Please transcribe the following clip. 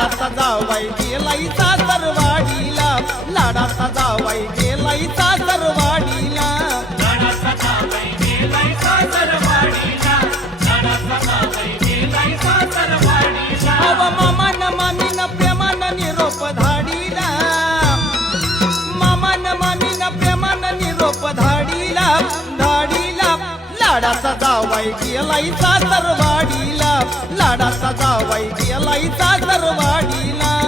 लाडाचा जावाई गेलाई सासरवाडीला, लाडाचा जावाई गेलाई सासरवाडीला, लाडाचा जावई गेलाय सासरवाडीला, लाडाचा जावई गेलाय सासरवाडीला. अव मामान मामीन प्रेमान निरोप धाडीला, मामान मामीन प्रेमान निरोप धाडीला, धाडीला. लाडाचा जावाई गेलाई सासरवाडीला, लाडाचा जावाई गेलाई सासरवाडीला.